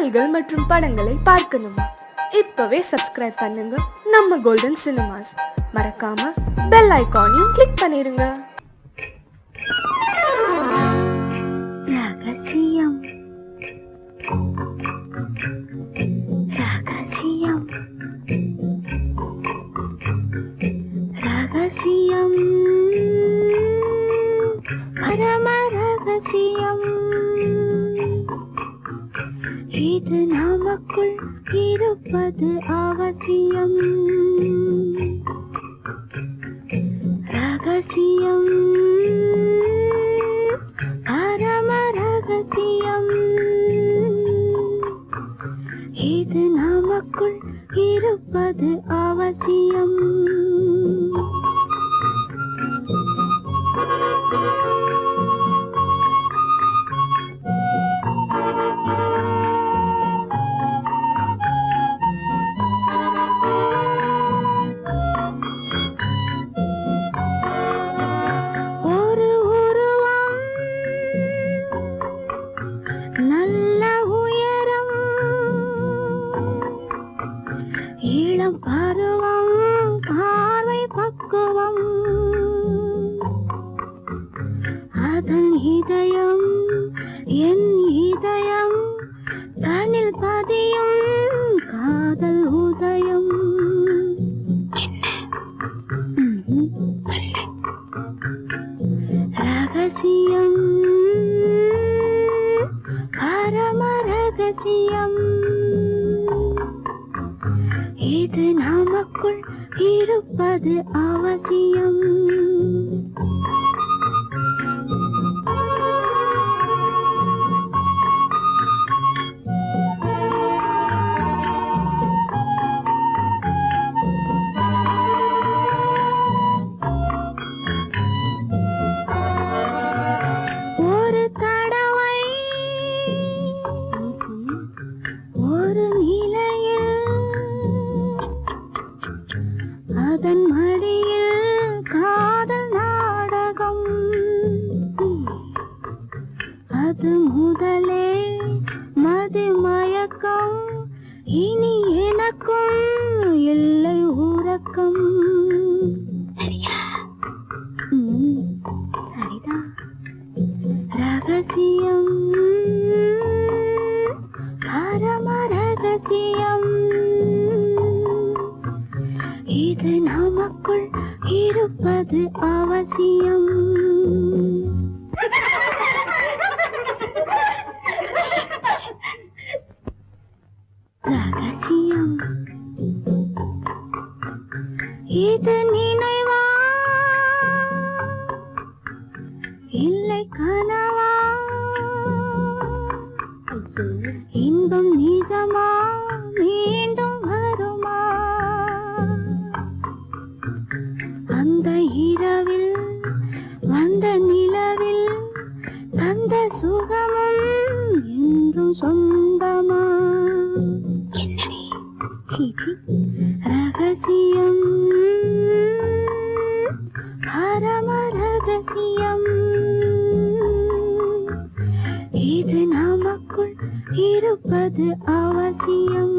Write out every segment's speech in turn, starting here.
பாடல்கள் மற்றும் படங்களை பார்க்கணுமா? இப்பவே சப்ஸ்கிரைப் பண்ணுங்க நம்ம கோல்டன் சினிமாஸ். மறக்காம பெல் ஐகானையும் கிளிக் பண்ணிருங்க. ரகசியம் ரகசியம் ரகசியம் பரம ரகசியம், இது நமக்குள் இருப்பது அவசியம். ரகசியம் பரம ரகசியம், இது நமக்குள் இருப்பது அவசியம். பருவம் பார்வை பக்குவம், அதன் இதயம் என் இதயம், தனில் பதியும் காதல் உதயம். ரகசியம் பரம ரகசியம், இது நமக்குள் இருப்பது அவசியம். ஒரு தடவை ஒரு நிலையில், அதன் மடியில் காதல் நாடகம், அது முதலே மது மயக்கம், இனி எனக்கும் இல்லை உறக்கம். சரியா? சரிதான். ரகசியம் பரம ரகசியம், இது நமக்குள் இருப்பது அவசியம். ரகசியம், இது நினைவா இல்லை கனவா, இன்பம் நிஜமா மீண்டும் வருமா, அந்த இரவில் வந்த நிலவில் தந்த சுகமும் என்றும் சொந்தமா. என்னடி ரகசியம் பரம ரகசியம், இது நமக்குள் இருப்பது அவசியம்.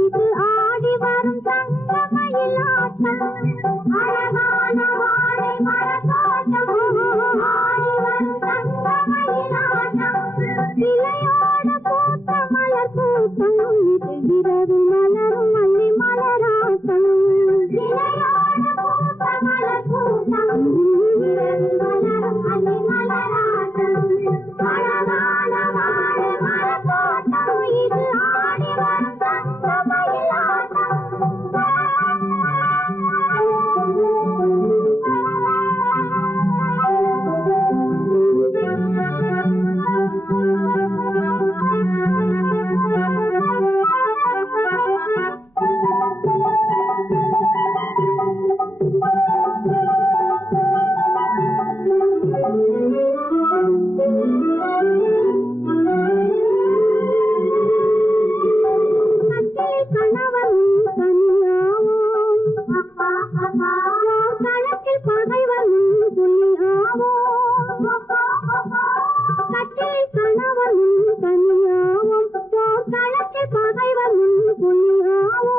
இது ஆடி வரும் தங்கமயிலாட்டம் அழகான வாழை மரத்தோட்டம் ஆடி வரும் தங்கமயிலாட்டம் இலையோட பூத்த மலர் கூட்டம் இது இரவு மலரும் மல்லி மலராட்டம் இலையோட பூத்த மலர் கூட்டம் இரவு மலரும் மல்லி மலராட்டம் அழகான வாழை மரத்தோட்டம் இது ஆடி வரும் களத்தில் பகைவன் புலியாவோ கட்டில் கணவன் தனியாவோம் களத்தில் பகைவன் புலியாவோ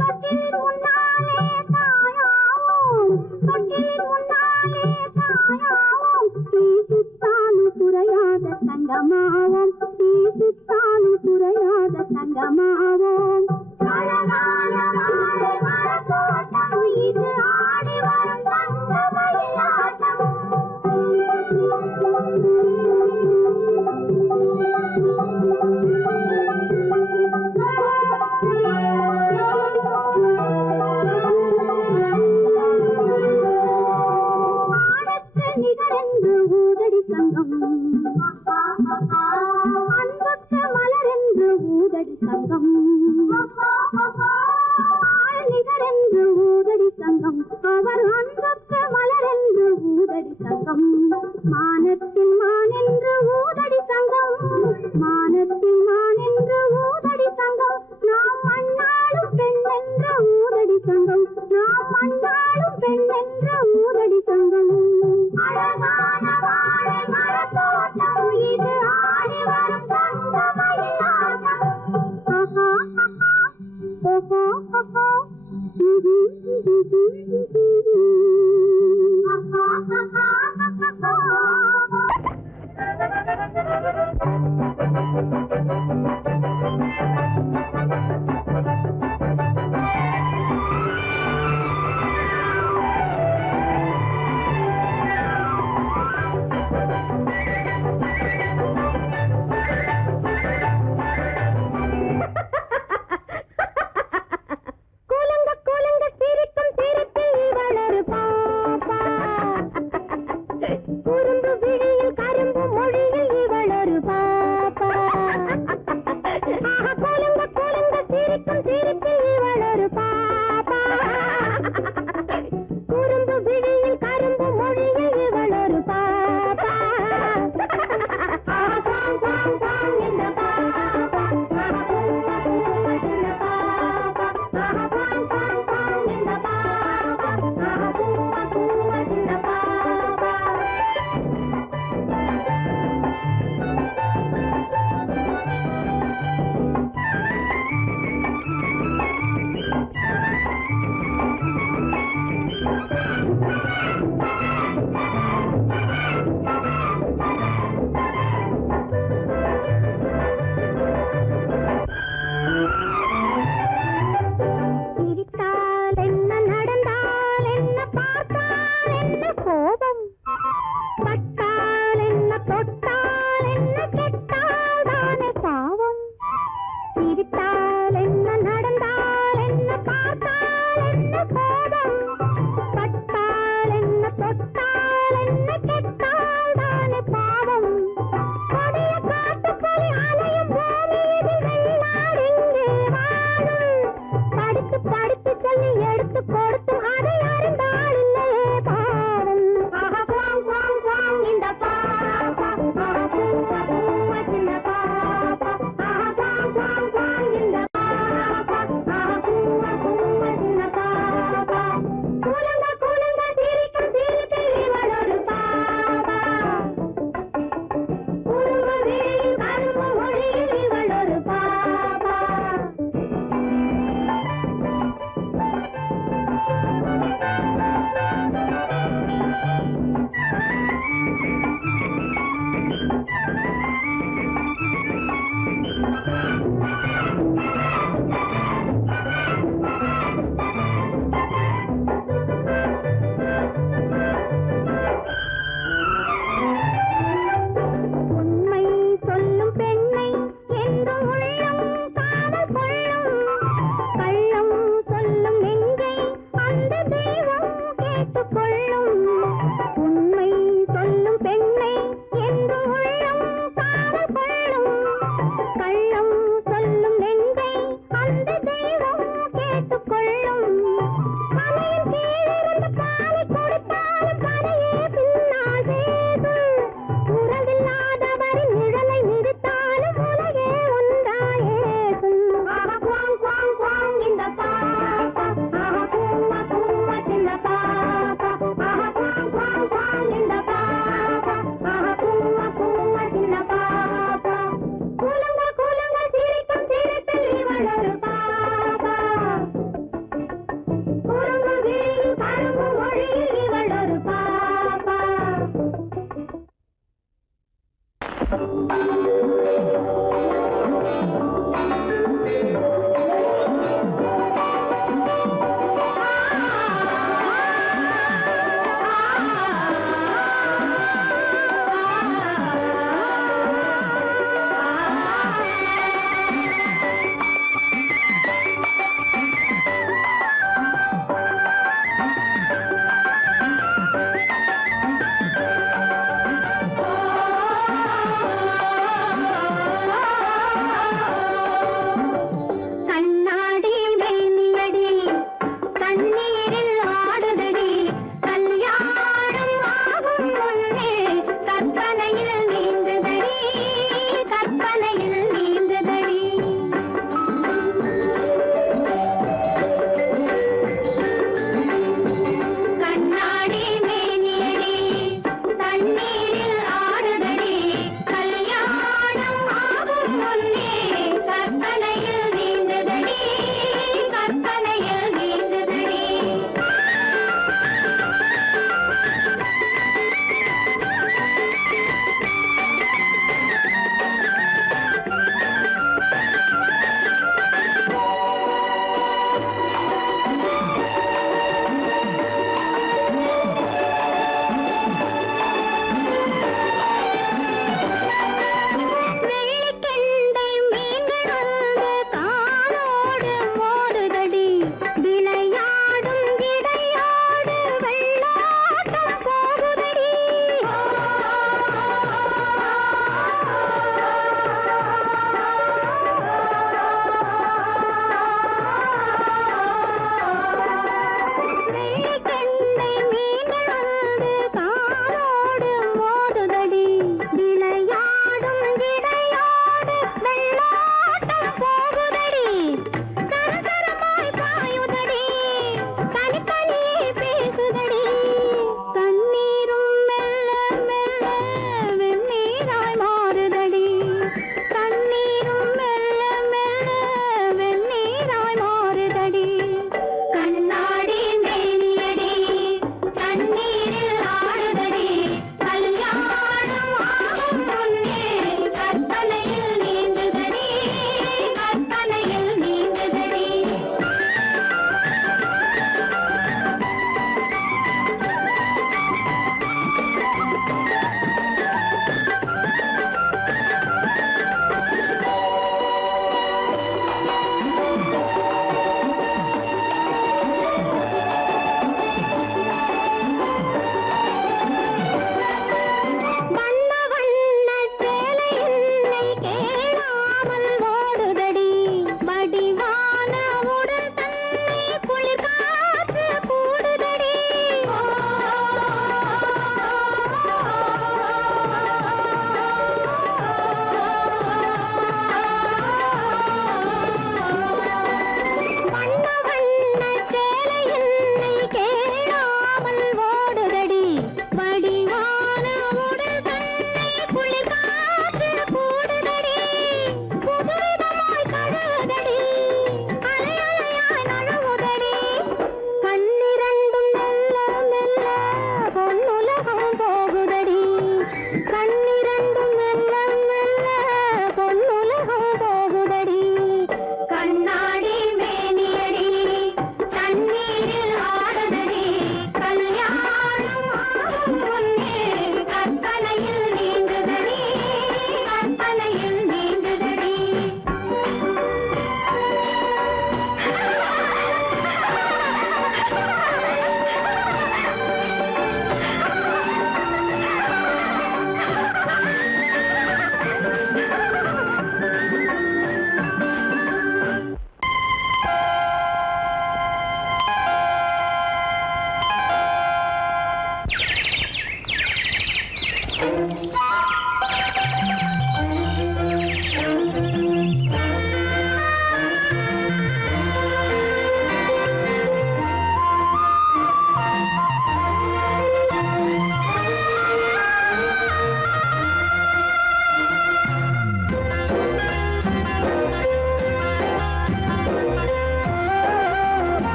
கட்டில் முன்னாலே தாயாவோம் கட்டில் முன்னாலே தாயாவோம் தீ சுத்தாலும் குறையாத தங்கமாவோம் தீ சுத்தாலும் குறையாத தங்கமாவோம் இது ஆடி வரும் தங்கமயிலாட்டம் ஆடத்து நிகரென்று ஊதடி சங்கம் அன்புக்கு மலரென்று ஊதடி சங்கம் நிகரென்று ஊதடி சங்கம் அவர் அன்புக்கு மலரென்று ஊதடி சங்கம் மானத்தில் மானென்று ஊதடி சங்கம் மானத்தில் மானென்று ஊதடி சங்கம் நாம் மண்ணாளும் பெண் என்ற ஊதடி சங்கம் நாம் மண்ணாளும் பெண் என்ற ஊதடி சங்கம் அழகான வாழை மரத்தோட்டம் இது ஆடி வரும் தங்கமயிலாட்டம்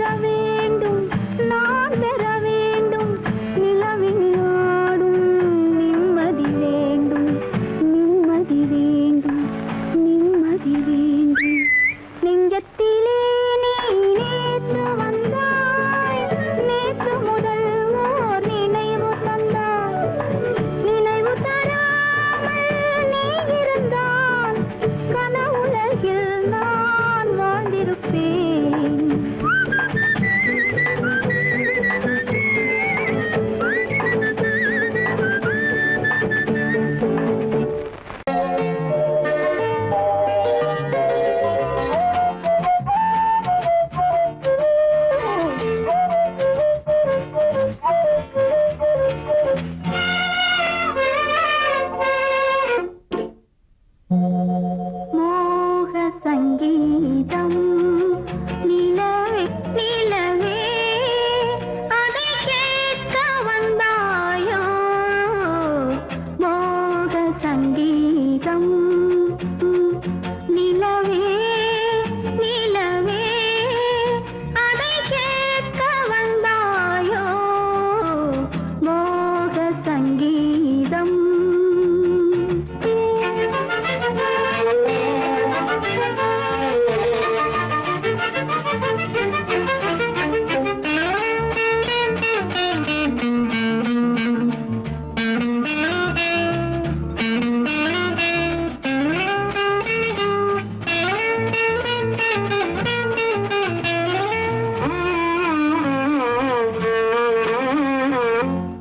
பெற வேண்டும் நான் பெற வேண்டும் நிலவில் ஆடும் நிம்மதி வேண்டும் நிம்மதி வேண்டும் நிம்மதி வேண்டும் நெஞ்சத்திலே நீ நேற்று வந்தாய் நேற்று முதல் ஓர் நினைவு தந்தாய் நினைவு தராமல் நீ இருந்தால் கனவுலகில் நான் வாழ்ந்திருப்பேன் மோக சங்கீதம் நிலவே நிலவே அதை கேட்க வந்தாயோ மோக சங்கீதம் நிலவே நிலவே அதை கேட்க வந்தாயோ மோக சங்கீதம்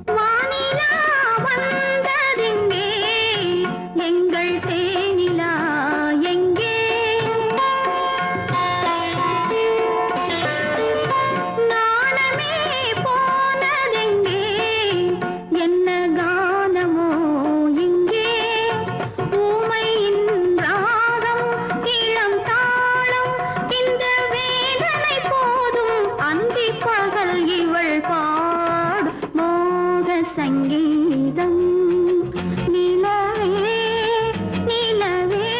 வானிலா வந்ததெங்கே எங்கள் தேனிலா எங்கே நாணமே போனதெங்கே என்ன கானமோ இங்கே ஊமையின் ராகம் இளம் தாளம் இந்த வேதனை போதும் அந்தி பகல் இவள் பாடும் மோக சங்கீதம் நிலவே நிலவே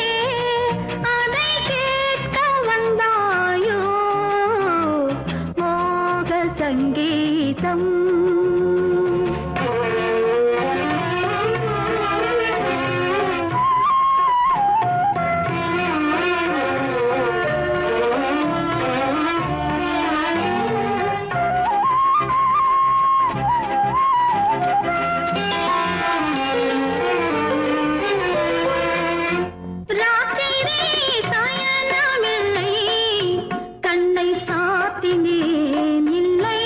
அதை கேட்க வந்தாயோ மோக சங்கீதம் ராத்திரி சயனமில்லை கண்ணை சாத்தினேன் இல்லை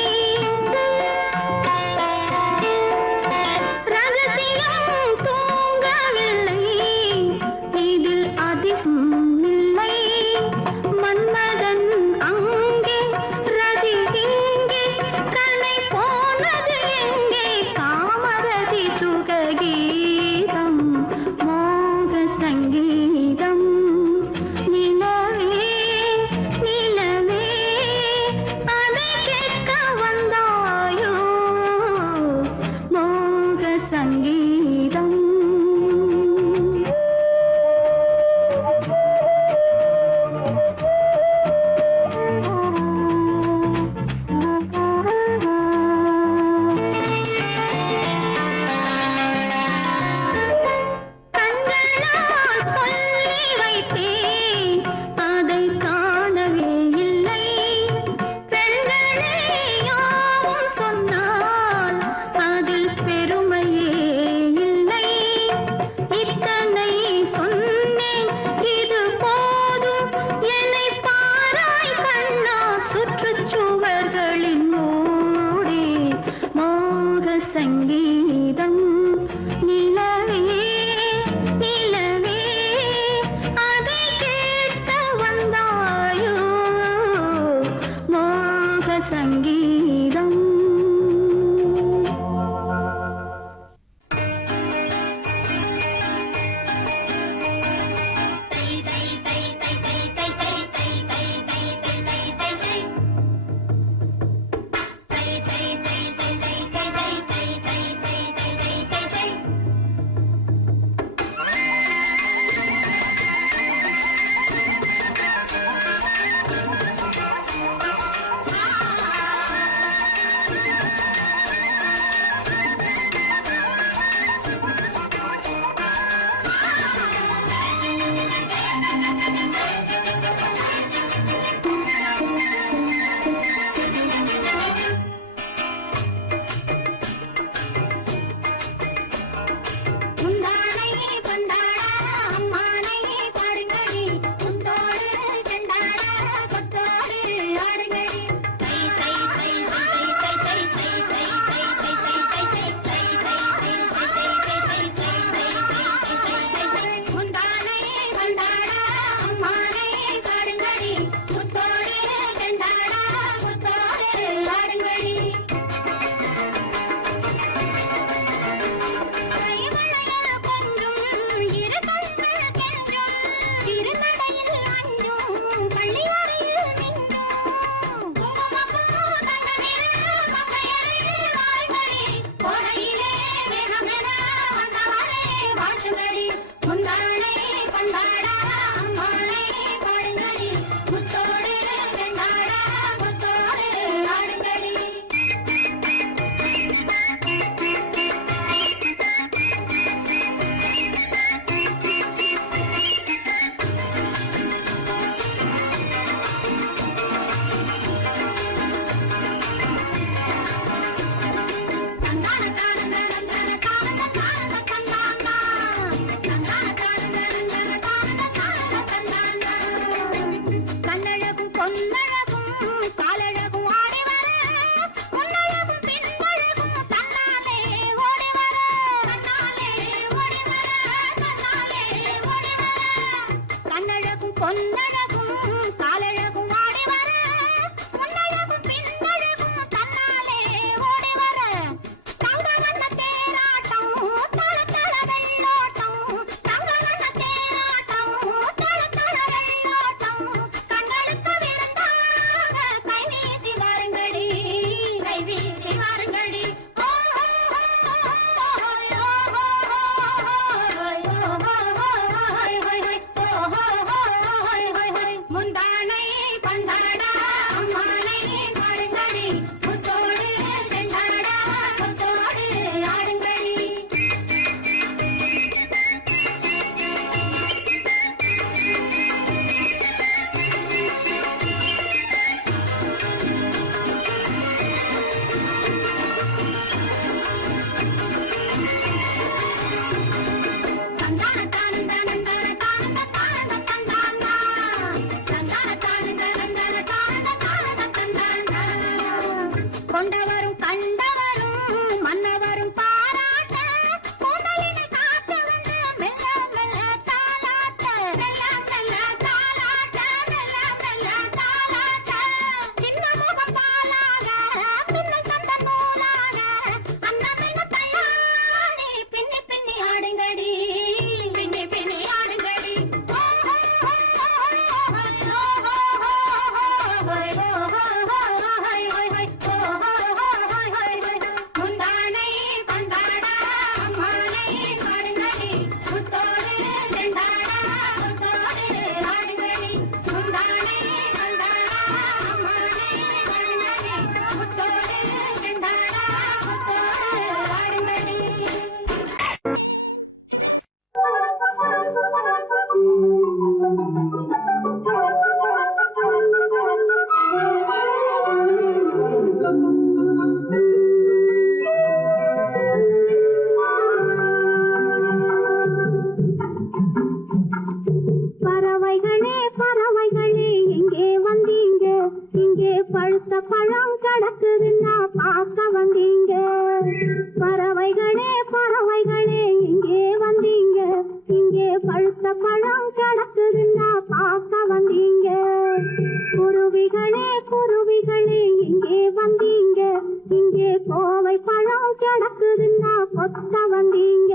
ரகசியம் தூங்கவில்லை இதில் அதிகம் இல்லை மன்மதன் அங்கே ரதி இங்கே கண்ணை போனது எங்கே காமரதி சுககீதம் மோக சங்கீதம் நிலவே நிலவே அதை கேட்க வந்தாயோ மோக சங்கீதம் கண்களால் சொல்லி வைத்தேன் அதை காணவே இல்லை பெண்களே யாவும் சொன்னால் அதில் பெருமையே இல்லை இத்தனை சொன்னேன் இது போதும் என்னை பாராய் கண்ணா சுற்றுச்சுவர்களின் ஊடே மோக சங்கீதம் நிலவே நிலவே அதை கேட்க வந்தாயோ மோக சங்கீதம் கொண்டவரும் கண்டவரும் மன்னவரும் பாராட்ட கூந்தலினை காத்து வந்து மெல்ல மெல்ல தாலாட்ட மெல்ல மெல்ல தாலாட்ட மெல்ல மெல்ல தாலாட்ட சின்ன முகம் பாலாக பின்னல் தந்த நூலாக அன்னமின்னு தள்ளாடி பின்னி பின்னி ஆடுங்கடி பின்னி பின்னி ஆடுங்கடி முந்தானை பந்தாடா அம்மானை பாடுங்கடி முத்தோடு செண்டாடா முத்தோடு ஆடுங்கடி முந்தானை பந்தாடா அம்மானை பாடுங்கடி முத்தோடு செண்டாடா முத்தோடு ஆடுங்கடி. பறவைகளே பறவைகளே எங்கே வந்தீங்க இங்கே பழுத்த பழம் கிடக்குதுன்னா பார்க்க வந்தீங்க பறவைகளே பறவைகளே எங்கே வந்தீங்க இங்கே பழுத்த பழம் கிடக்குதுன்னா பார்க்க வந்தீங்க குருவிகளே குருவிகளே எங்கே வந்தீங்க இங்கே கோவை பழம் கிடக்குதுன்னா கொத்த வந்தீங்க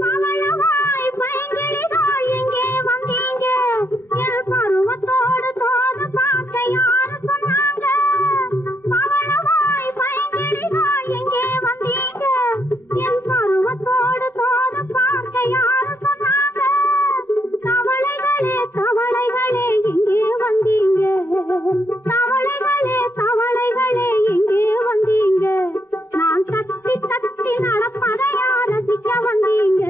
பவளவாய் பைங்கிளிகள் எங்கே வந்தீங்க என் பருவத்தோடு தோது பார்க்க யாரு சொன்னாங்க பவளவாய் பைங்கிளிகள் எங்கே வந்தீங்க என் பருவத்தோடு தோது பார்க்க யாரு சொன்னாங்க தவளைகளே தவளைகளே எங்கே வந்தீங்க தவளைகளே தவளைகளே எங்கே வந்தீங்க நான் தட்டி தட்டி நடப்பதையா ரசிக்க வந்தீங்க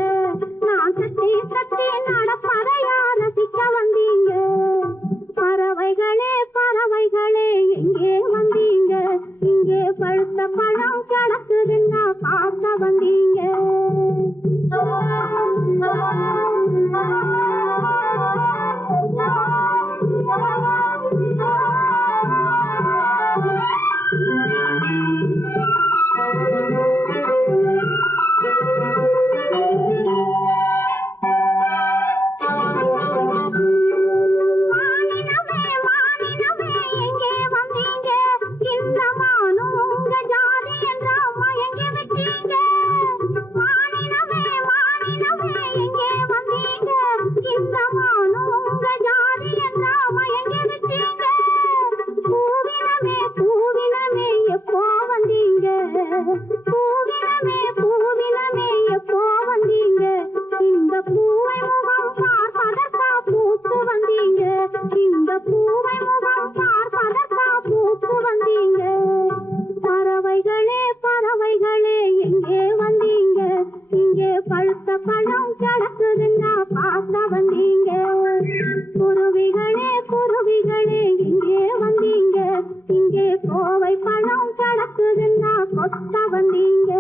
நான் தட்டி தட்டி நடப்பதையா ரசிக்க வந்தீங்க பறவைகளே பறவைகளே எங்கே வந்தீங்க இங்கே பழுத்த பழம் கிடக்குதுன்னா பார்க்க வந்தீங்க மானினமே மானினமே எங்கே வந்தீங்க இந்த மானும் உங்க ஜாதி என்றா மயங்கி விட்டீங்க மானினமே மானினமே எங்கே வந்தீங்க இந்த மானும் உங்க ஜாதி என்றா மயங்கி விட்டீங்க பூவினமே பூவினமே எப்போ வந்தீங்க பூவினமே பூவினமே எப்போ வந்தீங்க இந்த பூவை முகம் பார்ப்பதற்கா பூத்து வந்தீங்க இந்த பூவை முகம் பார்ப்பதற்கா பூத்து வந்தீங்க பறவைகளே பறவைகளே எங்கே வந்தீங்க இங்கே பழுத்த பழம் கிடக்குதுன்னா பார்க்க வந்தீங்க குருவிகளே குருவிகளே எங்கே வந்தீங்க இங்கே கோவை பழம் கிடக்குதுன்னா கொத்த வந்தீங்க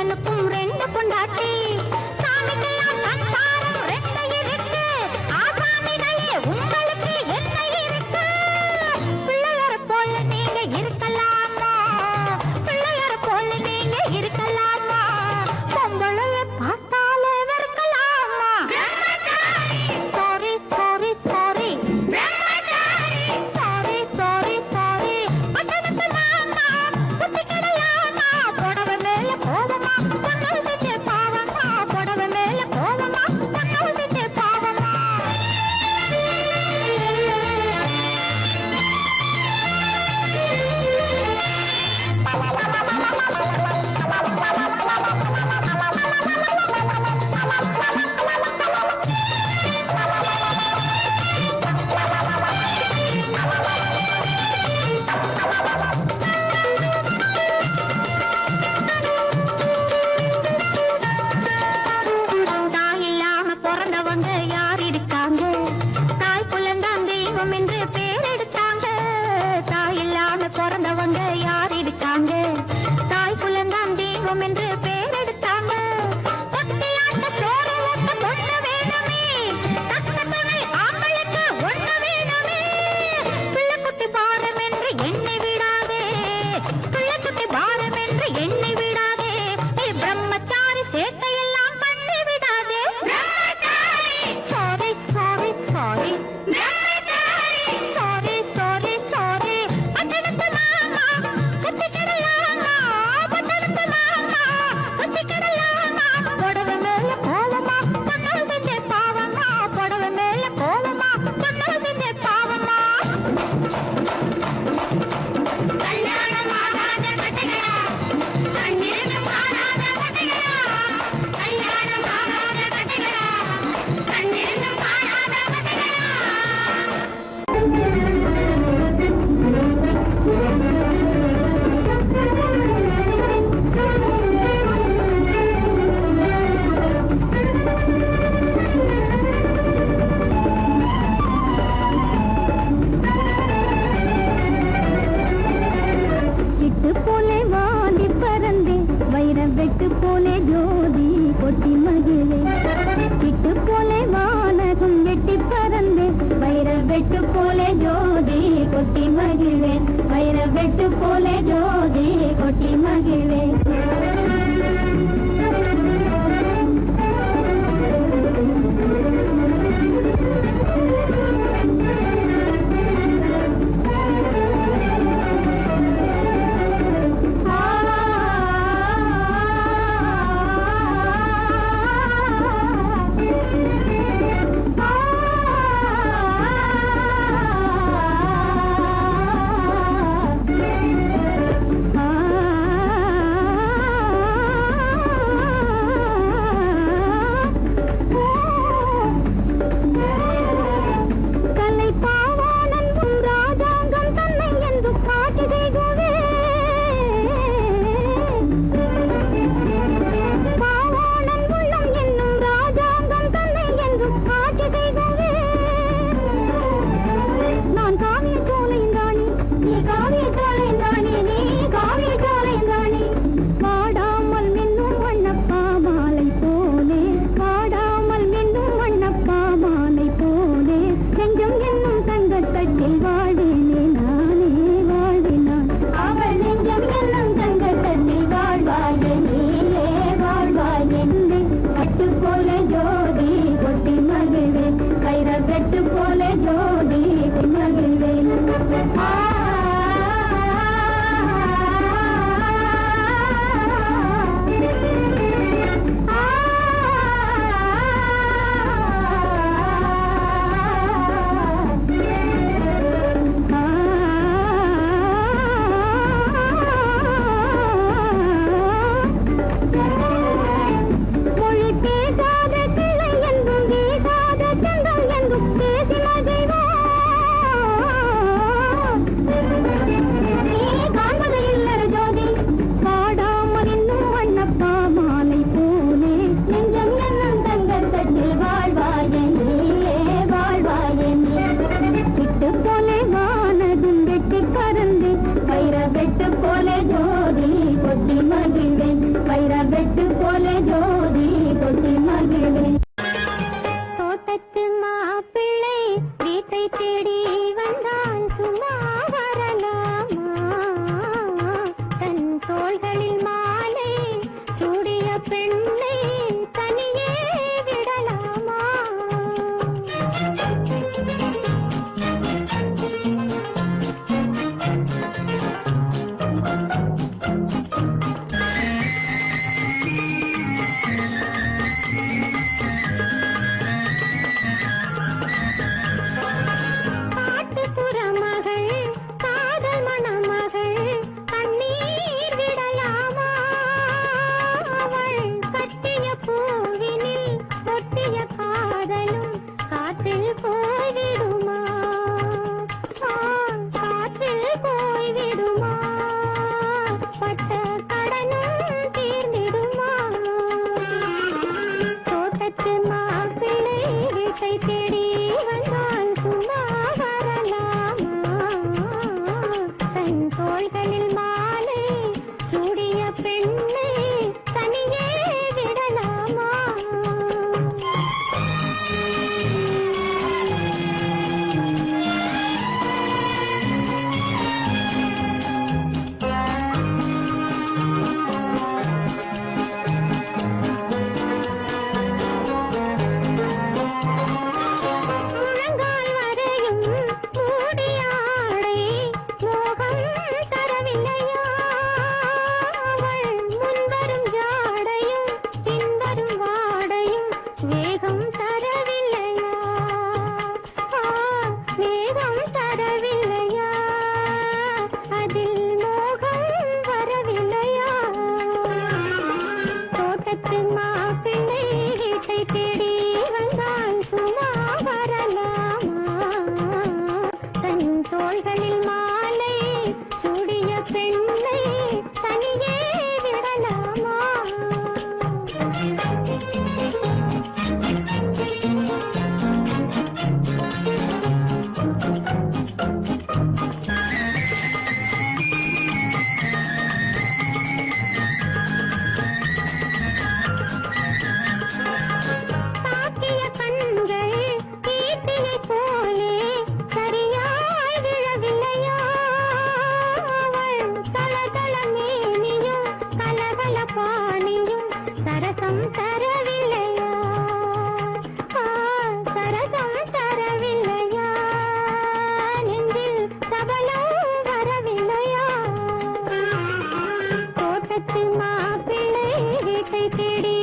கண்ணனுக்கும் ரெண்டு பொண்டாட்டி சாமிக்கெல்லாம் சம்சாரம் ரெண்டு இருக்கு ஆசாமிகளே உங்களுக்கு என்ன இருக்கு பிள்ளையார போல நீங்க இருக்கலாமா பிள்ளையார போல நீங்க இருக்கலாமா பொம்பளைய பார்த்தாலே வெறுக்கலாமா sorry sorry sorry sorry sorry sorry பட்டணத்து மாமா புத்தி கிடையாமா புடவை மேல கோவமா பொண்ணு செஞ்ச பாவமா புடவை மேல கோவமா பொண்ணு செஞ்ச பாவமா தாய் இல்லாம பிறந்தவங்க யார் இருக்காங்க தாய் புள்ளந்தான் தெய்வம் என்று பேர் எடுத்தாங்க தாய் இல்லாம பிறந்தவங்க யார் இருக்காங்க தாய் புள்ளந்தான் தெய்வம் என்று பேர் எடுத்தாங்க ஒத்தையாட்ட சோறு ஊட்ட பொண்ணு வேணுமே தக்க துணை ஆம்பளுக்கு ஒண்ணு வேணுமே பிள்ளைக்குட்டி பாரம் என்று எண்ணி விடாதே பிள்ளைக்குட்டி பாரம் என்று எண்ணி விடாதே பிரம்மச்சாரி சேட்டையெல்லாம் பண்ணி விடாதே sorry sorry sorry sorry sorry sorry பட்டணத்து மாமா புத்தி கிடையாமா பட்டணத்து மாமா புத்தி கிடையாமா புடவை மேல கோலமா பொண்ணு செஞ்ச பாவமா புடவை மேல கோலமா பொண்ணு செஞ்ச பாவமா கல்யாணம் ஆகாத கட்டைகளா கண்ணீரும் காணாத கட்டைகளா கல்யாணம் ஆகாத கட்டைகளா கண்ணீரும் காணாத கட்டைகளா சிட்டு போலே வாடி பறந்தே வைர வெட்டு போலே ஜோதி கொட்டி மகிழே சிட்டு போலே வானகம் வெட்டி பறந்தே வைர வெட்டு போலே ஜோதி கொட்டி மகிழே வைர வெட்டு போலே ஜோதி கொட்டி மகிழே தோட்டத்து மாப்பிள்ளை வீட்டை தேடி வந்தான் சும்மா வரலாமா தன் தோள்களில் மாலை சூடிய பெண்ணை தனியே விடலாமா காட்டுப்புற மகள் காதல் மணமகள் கண்ணீர் விடலாமா அவள் கட்டிய பூவினில் கொட்டிய காதலும் காற்றில் போய்விடுமா காற்றில் போய்விடுமா பட்ட கடனும் தீர்ந்திடுமா தோட்டத்து மாப்பிள்ளை வீட்டை தேடி வந்தால் சும்மா வரலாமா தன் தோள்களில் மாலை சூடிய பெண்ணை தனியே விடலாமா முழங்கால் வரையும் மூடிய ஆடை மோகம் தரவில்லையா அவள் முன்வரும் ஜாடையும் பின்வரும் வாடையும் வேகம் தரவில்லையா வேகம் தரவில்லையா அதில் மோகம் வரவில்லையா தோட்டத்து மாப்பிள்ளை வீட்டை தேடி வந்தால் சும்மா வரலாமா தன் தோள்களில் மாலை சூடிய பெண்ணை தனியே விடலாமா தாக்கிய கண்கள் ஈட்டியைப் போலே சரியாய் விழவில்லையா அவள் தளதள மேனியும் கலகல பாணியும் சரசம் தரவில்லையா சரசம் தரவில்லையா நெஞ்சில் சபலம் வரவில்லையா தோட்டத்து மாப்பிள்ளை வீட்டை தேடி